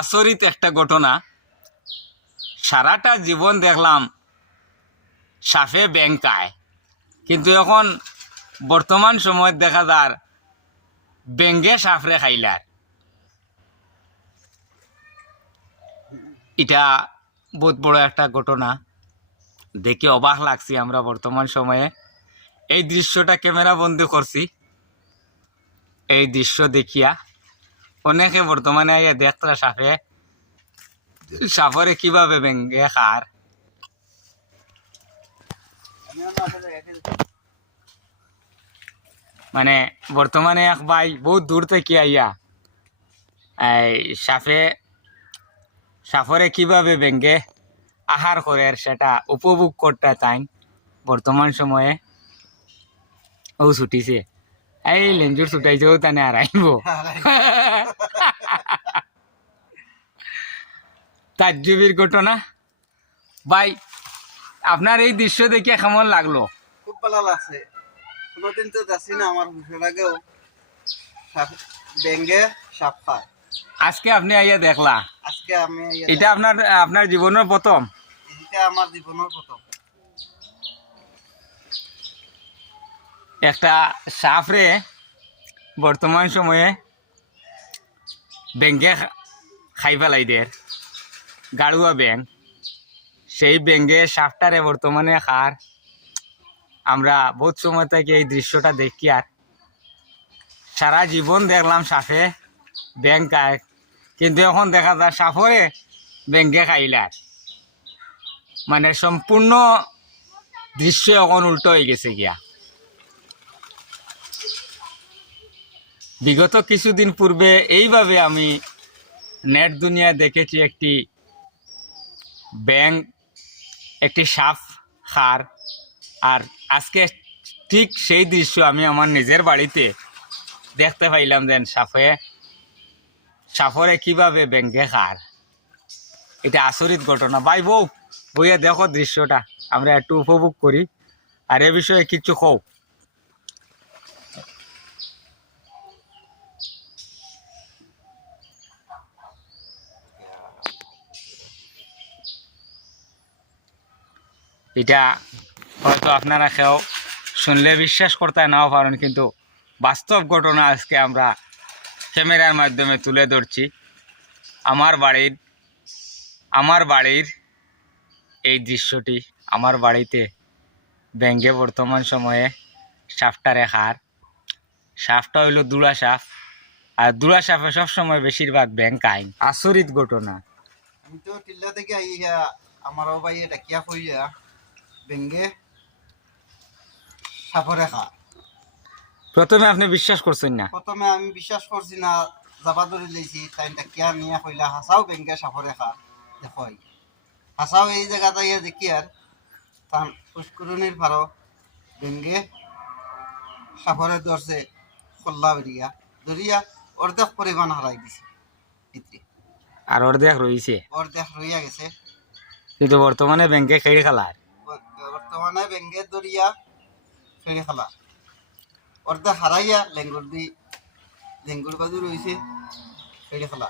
আচরিত একটা ঘটনা। সারাটা জীবন দেখলাম সাপে ব্যাংকায়, কিন্তু এখন বর্তমান সময় দেখা যার ব্যাঙ্গে সাপরে খাইলার। এটা বহুত বড় একটা ঘটনা, দেখে অবাক লাগছি। আমরা বর্তমান সময়ে এই দৃশ্যটা ক্যামেরা বন্দি করছি। এই দৃশ্য দেখিয়া অনেকে বর্তমানে আইয়া দেখতরা সাপরে কিভাবে ব্যাঙ্গে খার। মানে বর্তমানে এক ভাই বহুত দূর থেকে আইয়া এই সাপরে কিভাবে ব্যাঙ্গে আহার করে সেটা উপভোগ করতে চাই। বর্তমান সময়ে ও ছুটিছে, এই লেঞ্জুর ছুটাইছেও তানে আর আইব। তাজ্জুবির ঘটনা। ভাই, আপনার এই দৃশ্য দেখে কেমন লাগলো? খুব ভালো লাগছে। কোনোদিন তো যাচ্ছি না, আমার হুশের আগেও ব্যাঙ্গে সাপ খায়। আজকে আপনি আইয়া দেখলা, আজকে আমি এটা আপনার জীবনের প্রথম? এটা আমার জীবনের প্রথম। একটা সাপরে বর্তমান সময়ে ব্যাঙ্গে খাই ফেলাই দের, গাড়ুয়া ব্যাং। সেই ব্যাঙ্গে সাপটারে বর্তমানে খার। আমরা বহুত সময় থেকে এই দৃশ্যটা দেখি, আর সারা জীবন দেখলাম সাপে ব্যাং খায়, কিন্তু এখন দেখা যায় সাপরে ব্যাঙ্গে খাইলার। মানে সম্পূর্ণ দৃশ্য এখন উল্টো হয়ে গেছে গিয়া। বিগত কিছুদিন পূর্বে এইভাবে আমি নেট দুনিয়ায় দেখেছি একটি ব্যাং একটি সাপ খার। আর আজকে ঠিক সেই দৃশ্য আমি আমার নিজের বাড়িতে দেখতে পাইলাম, যেন সাপরে কিভাবে ব্যাঙ্গে খার। এটা আচরিত ঘটনা। ভাই বউ, বইয়া দেখো দৃশ্যটা, আমরা একটু উপভোগ করি আর এ বিষয়ে কিছু কও। এটা হয়তো আপনারা কেউ শুনলে বিশ্বাস করতে নাও পারেন, কিন্তু বাস্তব ঘটনা আজকে আমরা ক্যামেরার মাধ্যমে তুলে ধরছি। আমার বাড়ির এই দৃশ্যটি। আমার বাড়িতে ব্যাঙ্গে বর্তমান সময়ে সাপটারে খার। সাপটা হইল দুলা সাপ, আর দুলা সাপে সবসময় বেশিরভাগ ব্যাং খায়। আচরিত ঘটনা। আমি তো টিল্লা থেকে আইয়া আমার ভাই ডাকিয়া কইয়া ব্যাঙ্গে সাপরে খা। প্রথমে আপনি বিশ্বাস করছেন না? প্রথমে আমি বিশ্বাস করছি না, যাবা ধরে লেছি। তাই ডাকিয়া নিয়ে কইলা হাসাও ব্যাঙ্গে সাপরে খা। দেখো হাসাও এই জায়গাতে আইয়া দেখি আর তার পুষ্করণীর ভারো ব্যাঙ্গে সাপরে ধরছে খোল্লা ধরিয়া অর্ধেক পরিমাণ হারাই দিছে ভিতরে। আর অর্ধেক রয়েছে, অর্ধেক রইয়া গেছে। কিন্তু বর্তমানে ব্যাংকে খেয়ে খেলার। বর্তমানে ব্যাঙ্গে ধরিয়া ফেরে খেলা অর্ধেক হারাইয়া লেঙ্গুর বাজু রয়েছে ফেরে খেলা।